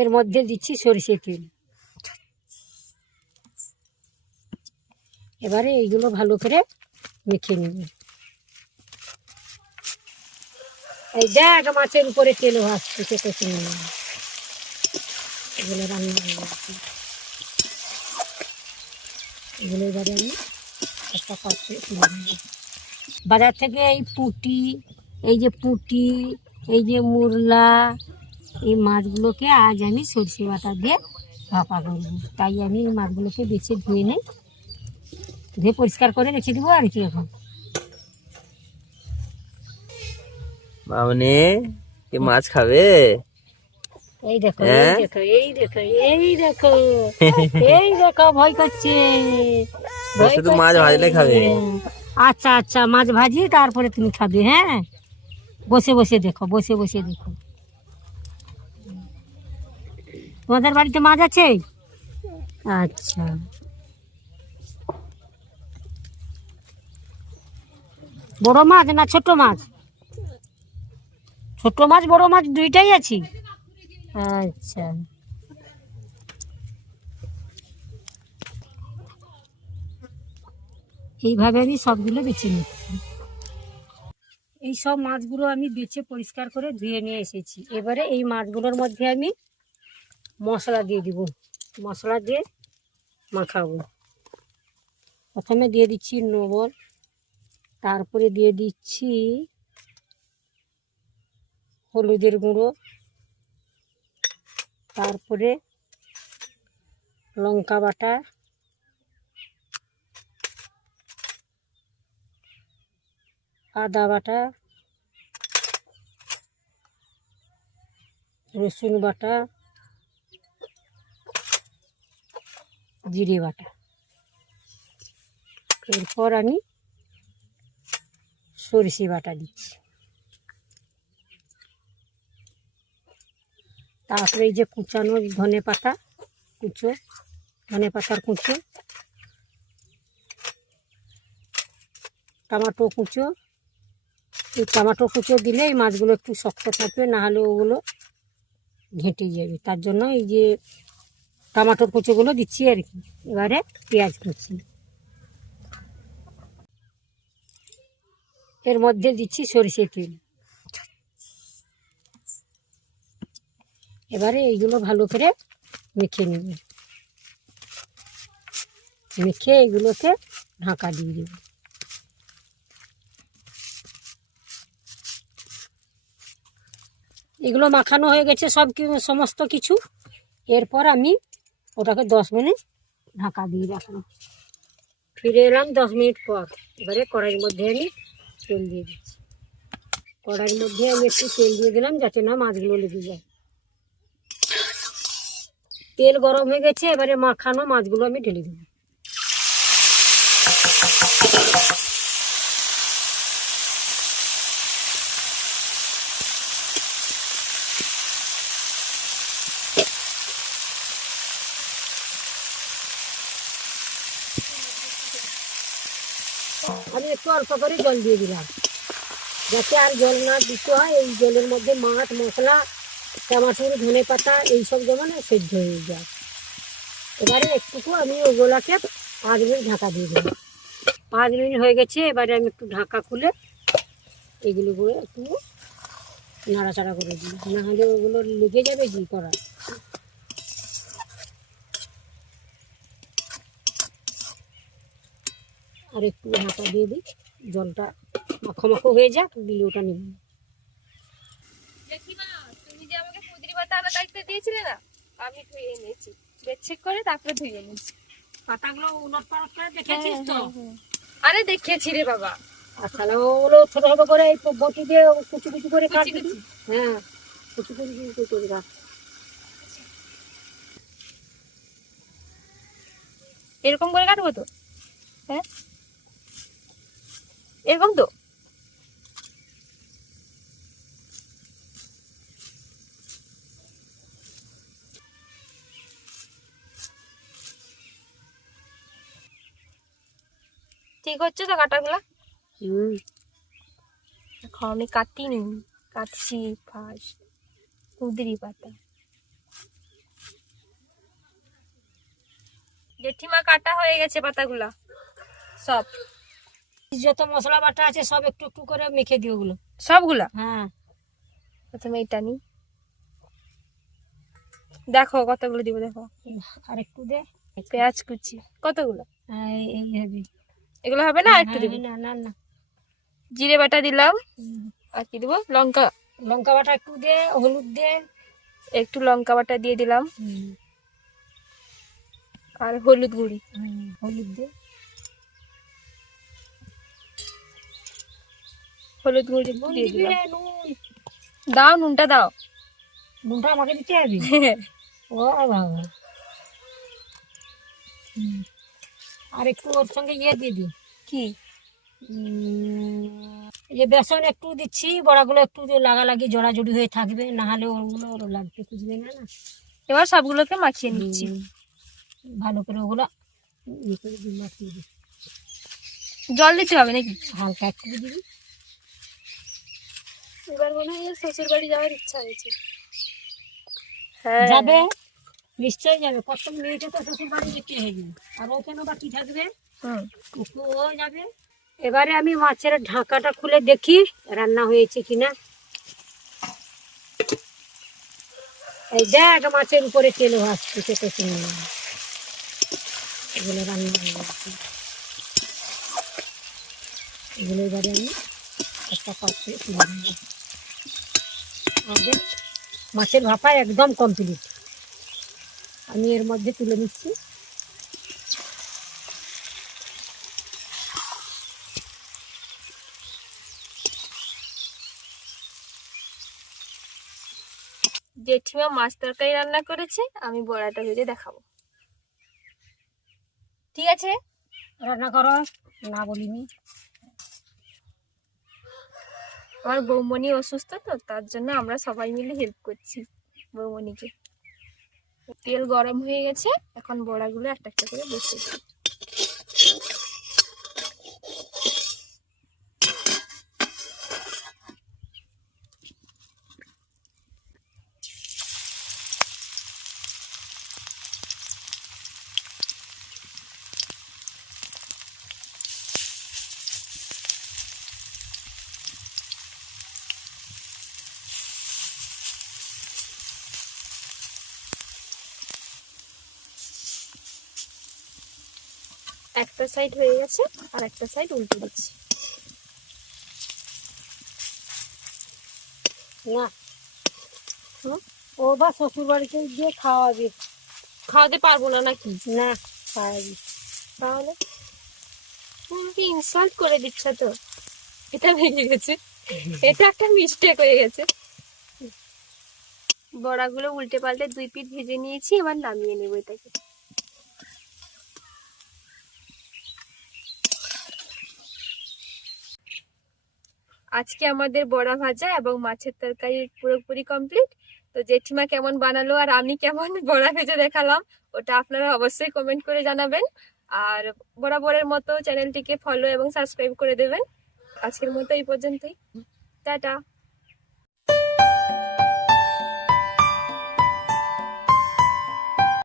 এর মধ্যে দিচ্ছি সরিষে তেল। এবারে এইগুলো ভালো করে মেখে নেব। এই দেখ মাছের উপরে তেল ভাসছে নেব। এগুলো রান্না হয়ে এগুলো এবারে আমি একটা পাত্রে বাজার থেকে এই পুঁটি, এই যে পুঁটি, এই যে মুরলা এই মাছগুলোকে আজ আমি সরষে বাটা দিয়ে ভাপা করব। তাই আমি এই মাছগুলোকে বেছে ধুয়ে নিই। ধুয়ে পরিষ্কার করে রেখে দেবো আর কি এখন। মামনি কি মাছ খাবে? এই দেখো এই হ্যাঁ? দেখো এই দেখো এই দেখো এই দেখো ভয় করছে। ভয় শুধু মাছ করছে। ভাজলে খাবে? আচ্ছা আচ্ছা মাছ ভাজি তারপরে তুমি খাবে হ্যাঁ? বসে বসে দেখো বসে বসে দেখো। তোমাদের বাড়িতে মাছ আছে? আচ্ছা। বড় মাছ না ছোট মাছ? ছোট মাছ, বড় মাছ দুইটাই আছে? আচ্ছা। এইভাবে আমি সবগুলো বেছে নিচ্ছি। এই সব মাছগুলো আমি বেছে পরিষ্কার করে ধুয়ে নিয়ে এসেছি। এবারে এই মাছগুলোর মধ্যে আমি মশলা দিয়ে দিব। মশলা দিয়ে মাখাবো। প্রথমে দিয়ে দিচ্ছি লবণ তারপরে দিয়ে দিচ্ছি হলুদের গুঁড়ো, তারপরে লঙ্কা বাটা, আদা বাটা, রসুন বাটা জিরে বাটা। এরপর আমি সরিষে বাটা দিচ্ছি। তারপরে এই যে কুচানো ধনে পাতা কুচো, ধনে পাতার কুচো, টমাটো কুচো। এই টমাটো কুচো দিলে এই মাছগুলো একটু শক্ত থাকবে না হলে ওগুলো ঘেঁটে যাবে। তার জন্য এই যে টমাটোর কুচোগুলো দিচ্ছি আর কি। এবারে পেঁয়াজ কুচি। এর মধ্যে দিচ্ছি সরিষে তেল। এবারে এইগুলো ভালো করে মেখে নেব। মেখে এগুলোকে ঢাকা দিয়ে দেব। এগুলো মাখানো হয়ে গেছে সব সমস্ত কিছু। এরপর আমি ওটাকে দশ মিনিট ঢাকা দিয়ে রাখলাম। ফিরে এলাম দশ মিনিট পর। এবারে কড়াইয়ের মধ্যে আমি তেল দিয়ে দিচ্ছি। কড়াইয়ের মধ্যে আমি একটু তেল দিয়ে দিলাম যাতে না মাছগুলো লেগে যায়। তেল গরম হয়ে গেছে, এবারে মাখানো মাছগুলো আমি ঢেলে দেবো আমি একটু অল্প করে জল দিয়ে দিলাম। যাতে আর জল না দিতে হয়, এই জলের মধ্যে মাছ, মশলা, টমাটোর ধনে পাতা এইসব যেমন সেদ্ধ হয়ে যায়। এবারে একটুকু আমি ওগুলাকে পাঁচ মিনিট ঢাকা দিয়ে দিলাম। পাঁচ মিনিট হয়ে গেছে, এবারে আমি একটু ঢাকা খুলে এগুলো করে একটু নাড়াচাড়া করে দিই না হলে ওগুলো লেগে যাবে কি করা আর একটু ঢাকা দিয়ে দিই জলটা মাখো মাখো হয়ে যাক দিলে ওটা নেব। তুমি যে আমাকে কুদরি পাতা আনার দায়িত্ব দিয়েছিলে না আমি ধুয়ে এনেছি। করে তারপরে ধুয়ে এনেছি। পাতাগুলো উলট পালট করে দেখেছিস তো? আরে দেখিয়েছি রে বাবা। আর তাহলে ওগুলো ছোট ছোট করে এই বটি দিয়ে কুচি কুচি করে কাটবি। হ্যাঁ কুচি কুচি কুচি করে রাখ এরকম করে কাটবো তো? হ্যাঁ? এরকম তো? ঠিক হচ্ছে তো কাটাগুলা? হুম। এখন আমি কাটিনি কাটছি ফার্স্ট কুদরি পাতা। জেঠিমা কাটা হয়ে গেছে পাতাগুলা। সব। যত মশলা বাটা আছে সব একটু একটু করে মেখে দিও ওগুলো। সবগুলো? হ্যাঁ। প্রথমে এটা নি দেখো কতগুলো দিব দেখো। আর একটু দে। পেঁয়াজ কুচি কতগুলো? হ্যাঁ, এই এই হবে এগুলো হবে না? একটু হ্যাঁ, দিব। না না না। জিরে বাটা দিলাম। আর কি দিব? লঙ্কা। লঙ্কা বাটা একটু দে হলুদ দে। একটু লঙ্কা বাটা দিয়ে দিলাম। আর হলুদ গুঁড়ি। হলুদ দে। হলুদ গুঁড়ি দিয়ে দিলাম। দাও নুনটা দাও। নুনটা আমাকে দিতে হবে? ও বাবা। আর একটু ওর সঙ্গে ইয়ে দিয়ে দি কি? যে বেসন একটু দিচ্ছি বড়াগুলো একটু লাগালাগি জড়াজড়ি হয়ে থাকবে না হলে ওগুলো ওর লাগতে খুঁজবে না? না এবার সবগুলোকে মাখিয়ে নিচ্ছি। ভালো করে ওগুলো ইয়ে করে দিই মাখিয়ে দিই। জল দিতে হবে নাকি? হালকা একটু দিবি। এবার মনে হয় শ্বশুর বাড়ি যাওয়ার ইচ্ছা হয়েছে। হ্যাঁ। যাবে? নিশ্চয়ই যাবে। কত মেয়েকে তো শ্বশুর বাড়ি যেতে হবে। আর ওখানে বা কি থাকবে? ও যাবে। এবারে আমি মাছের ঢাকাটা খুলে দেখি রান্না হয়েছে কিনা। এই দেখ মাছের উপরে তেল ভাসছে সেটা এগুলো রান্না হয়ে গেছে এগুলো এবারে আমি আমাদের মাছের ভাপা একদম কমপ্লিট আমি এর মধ্যে তুলে নিচ্ছি। জেঠিমা মাছ তরকারি রান্না করেছে, আমি বড়াটা ভেজে দেখাবো। ঠিক আছে? রান্না করো, না বলিনি। আমার বৌমনি অসুস্থ তো, তার জন্য আমরা সবাই মিলে হেল্প করছি বৌমনিকে। তেল গরম হয়ে গেছে, এখন বড়াগুলো একটা একটা করে বসে একটা সাইড হয়ে গেছে আর একটা সাইড উল্টে দিচ্ছি। না। ও বা শ্বশুর বাড়িতে গিয়ে খাওয়াবে। খাওয়াতে পারব না নাকি? না খাওয়াবি তাহলে? ইনসাল্ট করে দিচ্ছ তো। এটা ভেঙে গেছে। এটা একটা মিস্টেক হয়ে গেছে। বড়াগুলো উল্টে পাল্টে দুই পিঠ ভেজে নিয়েছি এবার নামিয়ে নেব এটাকে। আজকে আমাদের বড়া ভাজা এবং মাছের তরকারি পুরোপুরি কমপ্লিট তো জেঠিমা কেমন বানালো আর আমি কেমন বড়া ভেজে দেখালাম, ওটা আপনারা অবশ্যই কমেন্ট করে জানাবেন। আর বরাবরের মতো চ্যানেলটিকে ফলো এবং সাবস্ক্রাইব করে দেবেন। আজকের মতো এই পর্যন্তই। টাটা।